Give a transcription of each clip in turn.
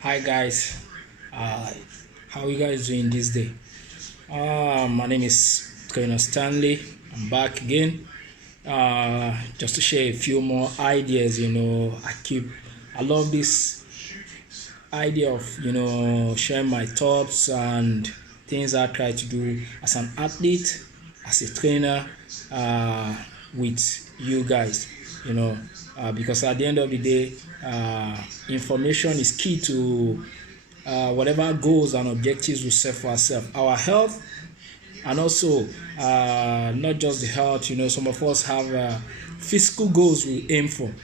Hi guys, uh, how are you guys doing this day? My name is Trainer Stanley. I'm back again, just to share a few more ideas. I love this idea of sharing my thoughts and things I try to do as an athlete, as a trainer, uh, with you guys. You know, because at the end of the day, information is key to whatever goals and objectives we set for ourselves. Our health, and also not just the health. Some of us have physical goals we aim for.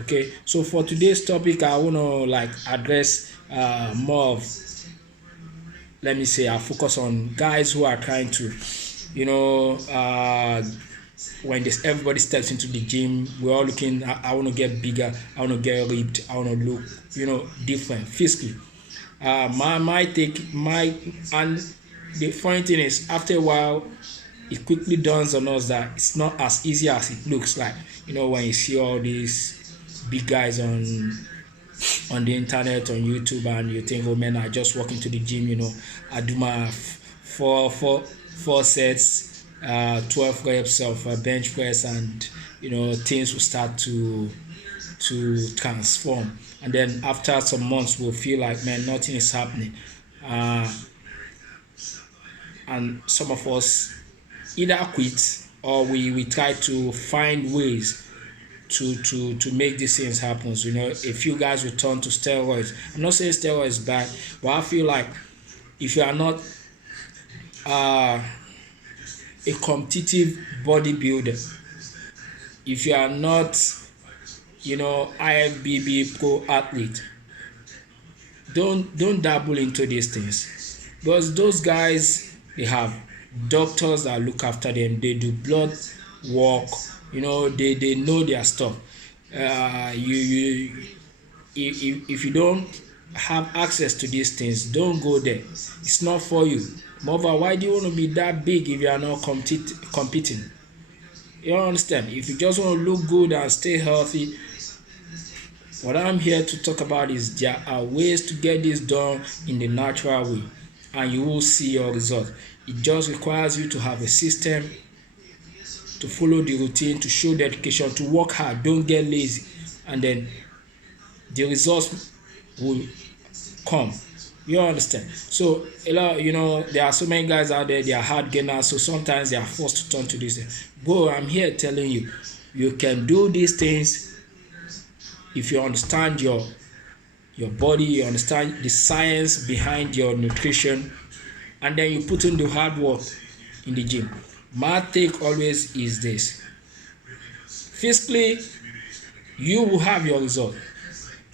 Okay, so for today's topic, I want to address more of, let me say, I focus on guys who are trying to, you know, when this everybody steps into the gym, we're all looking. I want to get bigger. I want to get ripped. I want to look, different physically. My take my and the funny thing is, after a while, it quickly dawns on us that it's not as easy as it looks like. When you see all these big guys on the internet, on YouTube, and you think, oh man, I just walk into the gym. I do my four sets, 12 reps of bench press, and things will start to transform. And then after some months, we'll feel like, man, nothing is happening. Uh, and some of us either quit, or we try to find ways to make these things happen. A few guys will turn to steroids. I'm not saying steroids is bad, but I feel like if you are not uh, a competitive bodybuilder, if you are not, IFBB pro athlete, don't dabble into these things, because those guys, they have doctors that look after them. They do blood work. They know their stuff. You if you don't have access to these things, don't go there. It's not for you. Moreover, why do you want to be that big if you are not competing? You don't understand. If you just want to look good and stay healthy, what I'm here to talk about is there are ways to get this done in the natural way, and you will see your result. It just requires you to have a system, to follow the routine, to show dedication, to work hard, don't get lazy, and then the results will come. You understand? So a lot, there are so many guys out there, they are hard gainers, so sometimes they are forced to turn to this thing. Bro, I'm here telling you, you can do these things if you understand your body, you understand the science behind your nutrition, and then you put in the hard work in the gym. My take always is this: physically, you will have your result.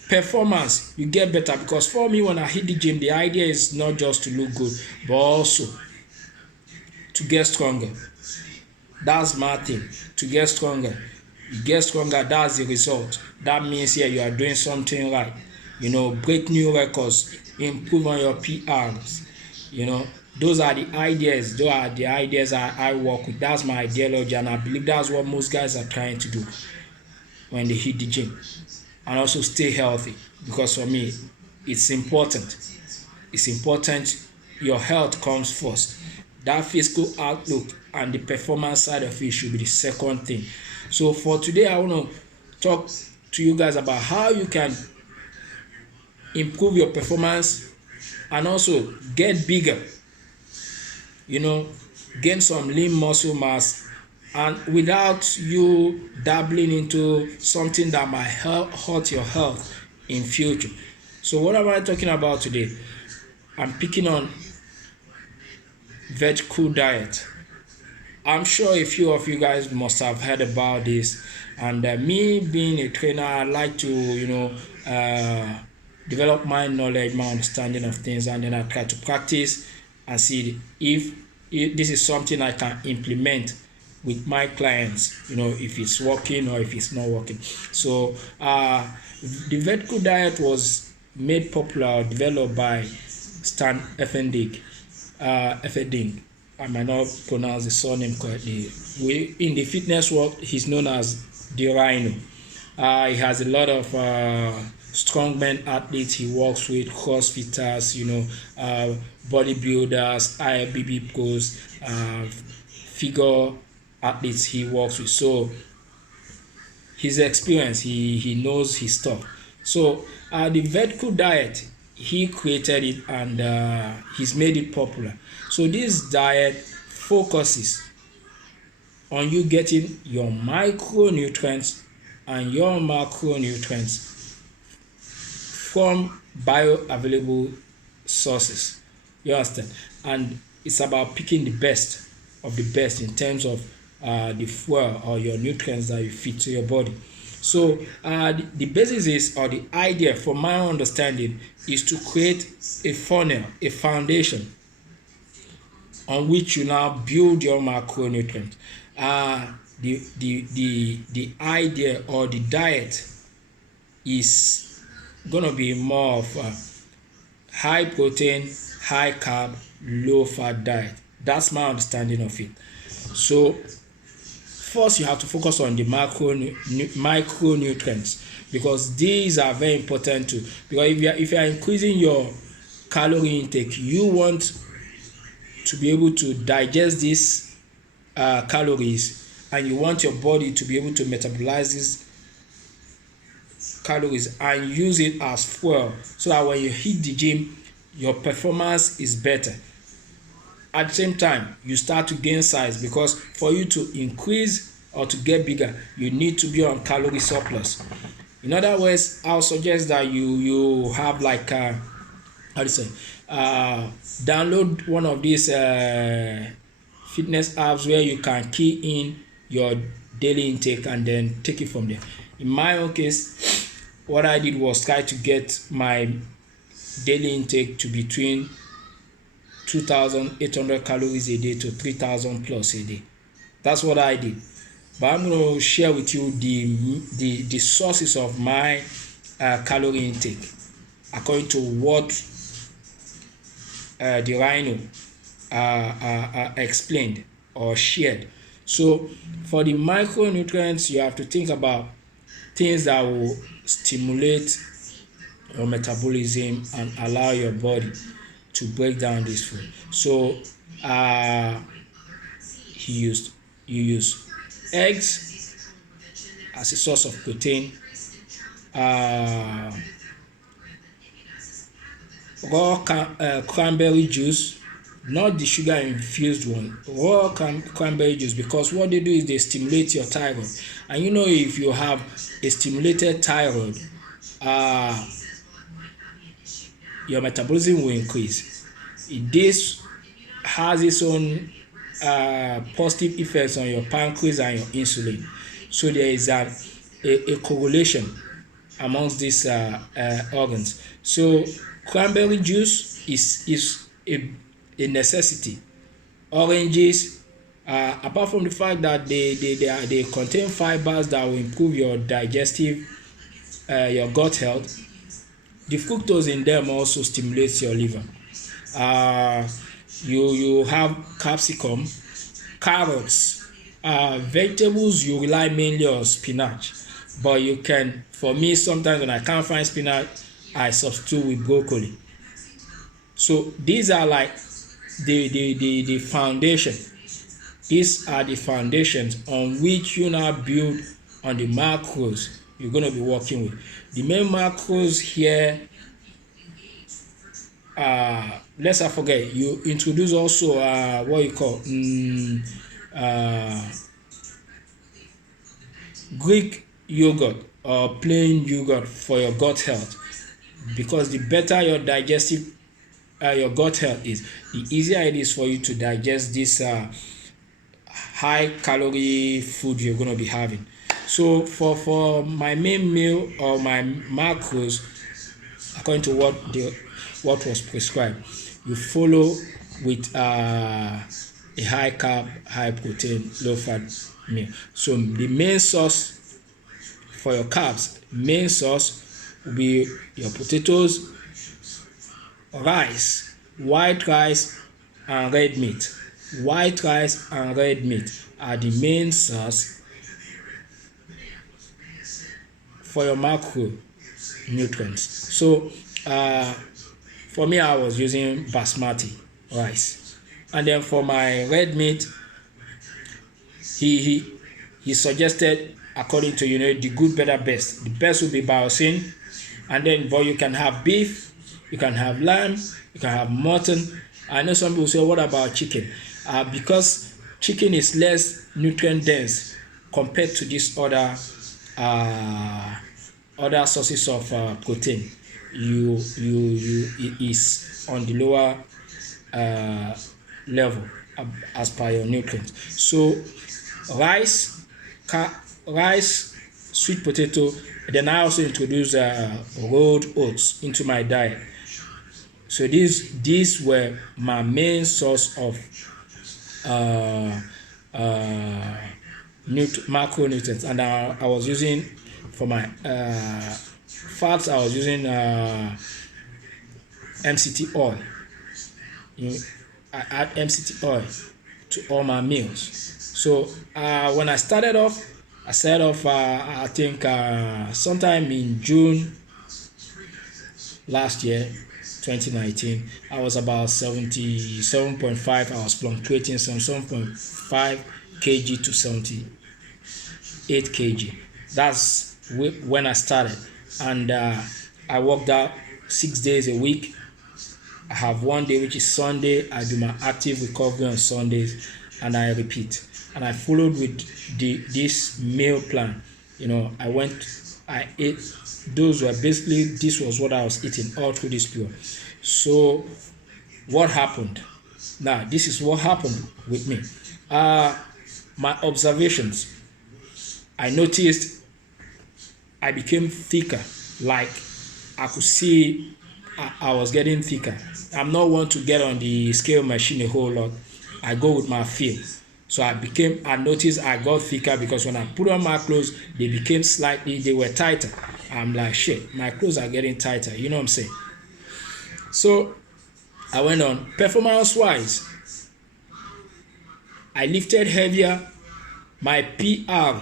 Performance, you get better, because for me, when I hit the gym, the idea is not just to look good, but also to get stronger. That's my thing. To get stronger. You get stronger, that's the result. That means, yeah, you are doing something right. Break new records, improve on your PRs. You know, those are the ideas. Those are the ideas I work with. That's my ideology, and I believe that's what most guys are trying to do when they hit the gym. And also stay healthy, because for me, it's important. It's important. Your health comes first. That physical outlook and the performance side of it should be the second thing. So for today, I want to talk to you guys about how you can improve your performance and also get bigger. you know Gain some lean muscle mass, and without you dabbling into something that might hurt your health in future. So what am I talking about today? I'm picking on vertical diet. I'm sure a few of you guys must have heard about this, and me being a trainer, I like to develop my knowledge, my understanding of things, and then I try to practice and see if this is something I can implement with my clients, if it's working or if it's not working. So the vertical diet was made popular or developed by Stan Effendig. Effendig. I might not pronounce the surname correctly. In the fitness world, he's known as the Rhino. He has a lot of strongman athletes he works with, crossfitters, bodybuilders, IFBB pros, figure athletes he works with. So his experience, he knows his stuff. So the vertical diet, he created it, and he's made it popular. So this diet focuses on you getting your micronutrients and your macronutrients from bioavailable sources. You understand? And it's about picking the best of the best in terms of the fuel or your nutrients that you feed to your body. So the basis is, or the idea from my understanding, is to create a funnel, a foundation on which you now build your macronutrients. The idea or the diet is gonna be more of high protein, high carb, low fat diet. That's my understanding of it. So first you have to focus on the micronutrients, because these are very important too. Because if you are increasing your calorie intake, you want to be able to digest these calories, and you want your body to be able to metabolize these calories and use it as fuel, so that when you hit the gym, your performance is better. At the same time, you start to gain size, because for you to increase or to get bigger, you need to be on calorie surplus. In other words, I'll suggest that you have like how do you say, download one of these fitness apps where you can key in your daily intake and then take it from there. In my own case, what I did was try to get my daily intake to between 2,800 calories a day to 3,000 plus a day. That's what I did. But I'm going to share with you the sources of my calorie intake according to what the Rhino explained or shared. So for the micronutrients, you have to think about things that will stimulate your metabolism and allow your body to break down this food. So you use eggs as a source of protein, raw cranberry juice, not the sugar infused one, raw cranberry juice, because what they do is they stimulate your thyroid, and if you have a stimulated thyroid, your metabolism will increase. This has its own positive effects on your pancreas and your insulin. So there is a correlation amongst these organs. So cranberry juice is a necessity. Oranges, apart from the fact that they contain fibers that will improve your digestive, your gut health, the fructose in them also stimulates your liver. You have capsicum, carrots, vegetables. You rely mainly on spinach, but you can, for me, sometimes when I can't find spinach, I substitute with broccoli. So these are like the foundation. These are the foundations on which you now build on the macros you're going to be working with. The main macros here, let's not forget, you introduce also what you call Greek yogurt or plain yogurt for your gut health, because the better your digestive your gut health is, the easier it is for you to digest this high calorie food you're going to be having. So for my main meal or my macros, according to what was prescribed, you follow with a high carb, high protein, low fat meal. So the main source for your carbs, main source will be your potatoes, rice, white rice and red meat. White rice and red meat are the main source for your macro. nutrients. So for me, I was using basmati rice, and then for my red meat, he he he suggested, according to the good, better, best. The best would be biosin, and then but you can have beef, you can have lamb, you can have mutton. I know some people say, what about chicken? Because chicken is less nutrient dense compared to these uh, other sources of protein. You it is on the lower uh, level, as per your nutrients. So rice, rice, sweet potato. Then I also introduced rolled oats into my diet. So these were my main source of uh, uh, macronutrients, and I was using for my fats. I was using MCT oil. You know, I add MCT oil to all my meals. So when I started off, I think sometime in June last year, 2019. I was about 77.5. I was fluctuating from 7.5 kg to 78 kg. That's when I started, and I worked out 6 days a week. I have one day, which is Sunday. I do my active recovery on Sundays, and I repeat. And I followed with this meal plan. I ate. Those were basically, this was what I was eating all through this period. So what happened? Now this is what happened with me. My observations. I noticed I became thicker. Like, I could see I was getting thicker. I'm not one to get on the scale machine a whole lot. I go with my feel. So I noticed I got thicker, because when I put on my clothes, they were tighter. I'm like, shit, my clothes are getting tighter. You know what I'm saying? So I went on. Performance wise, I lifted heavier. My PR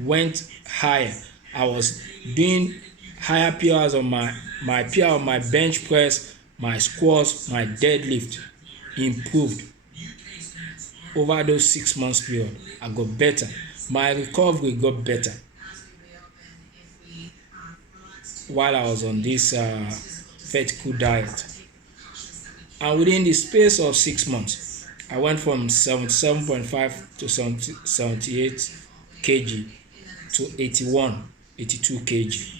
went higher. I was doing higher PRs on my PR on my bench press, my squats, my deadlift improved over those 6 months period. I got better. My recovery got better while I was on this vertical diet. And within the space of 6 months, I went from 77.5 to 78 kg to 81, 82 kg.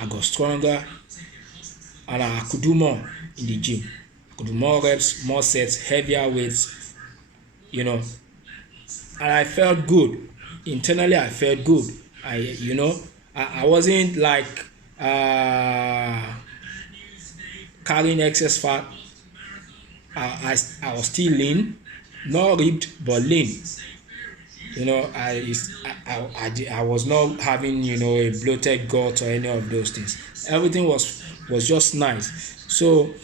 I got stronger, and I could do more in the gym. I could do more reps, more sets, heavier weights, and I felt good. Internally, I felt good. I wasn't like carrying excess fat. I was still lean, not ripped, but lean. I was not having a bloated gut or any of those things. Everything was just nice. So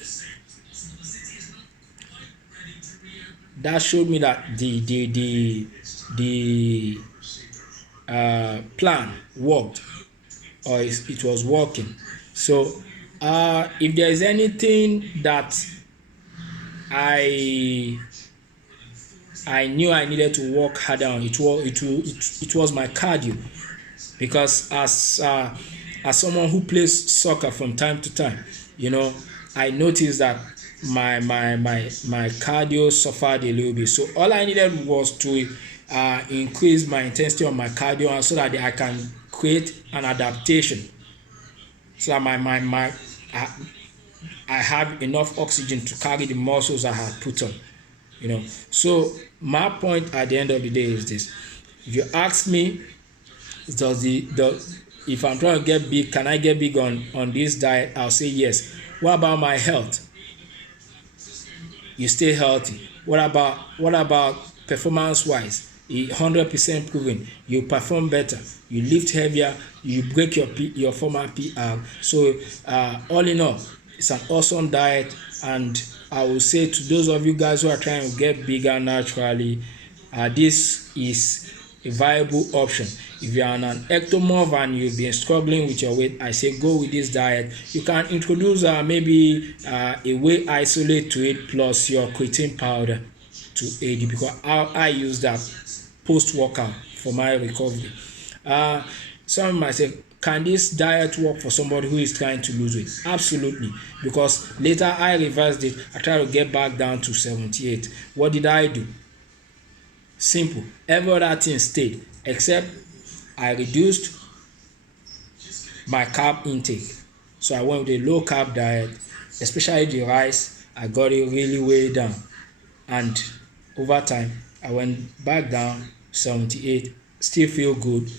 that showed me that the plan worked, or it was working. So if there is anything that I knew I needed to work harder on, it was my cardio, because as someone who plays soccer from time to time, I noticed that my cardio suffered a little bit. So all I needed was to increase my intensity on my cardio, and so that I can create an adaptation, so that I have enough oxygen to carry the muscles I had put on. So my point at the end of the day is this: if you ask me, if I'm trying to get big, can I get big on this diet? I'll say yes. What about my health? You stay healthy. What about performance wise? 100% proven. You perform better. You lift heavier. You break your former PR. So all in all, it's an awesome diet. And I will say to those of you guys who are trying to get bigger naturally, this is a viable option. If you are an ectomorph and you've been struggling with your weight, I say go with this diet. You can introduce maybe a whey isolate to it plus your creatine powder to aid you, because I use that post workout for my recovery. Some might say, can this diet work for somebody who is trying to lose weight? Absolutely, because later I reversed it. I tried to get back down to 78. What did I do? Simple. Every other thing stayed, except I reduced my carb intake. So I went with a low carb diet, especially the rice. I got it really way down, and over time I went back down 78. Still feel good,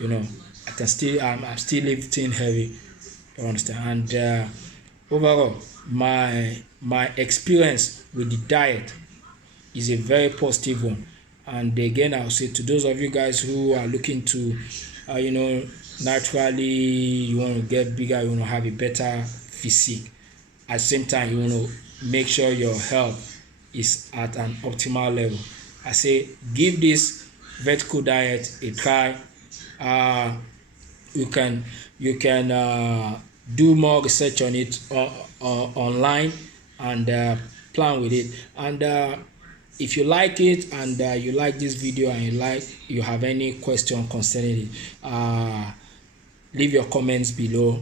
you know. I can still I'm still lifting heavy, you understand. And overall, my experience with the diet is a very positive one. And again, I'll say to those of you guys who are looking to naturally, you want to get bigger, you want to have a better physique, at the same time you want to make sure your health is at an optimal level, I say give this vertical diet a try. You can do more research on it online, and plan with it. And if you like it, and you like this video, and you have any question concerning it, leave your comments below.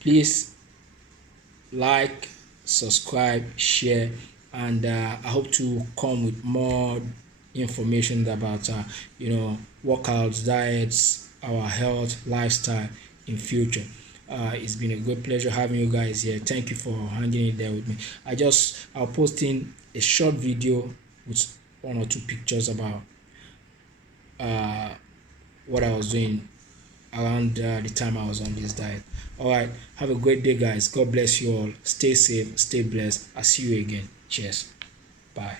Please like, subscribe, share, and I hope to come with more information about workouts, diets, our health, lifestyle in future. It's been a great pleasure having you guys here. Thank you for hanging in there with me. I'll post in a short video with 1 or 2 pictures about what I was doing around the time I was on this diet. All right, have a great day, guys. God bless you all. Stay safe, stay blessed. I'll see you again. Cheers. Bye.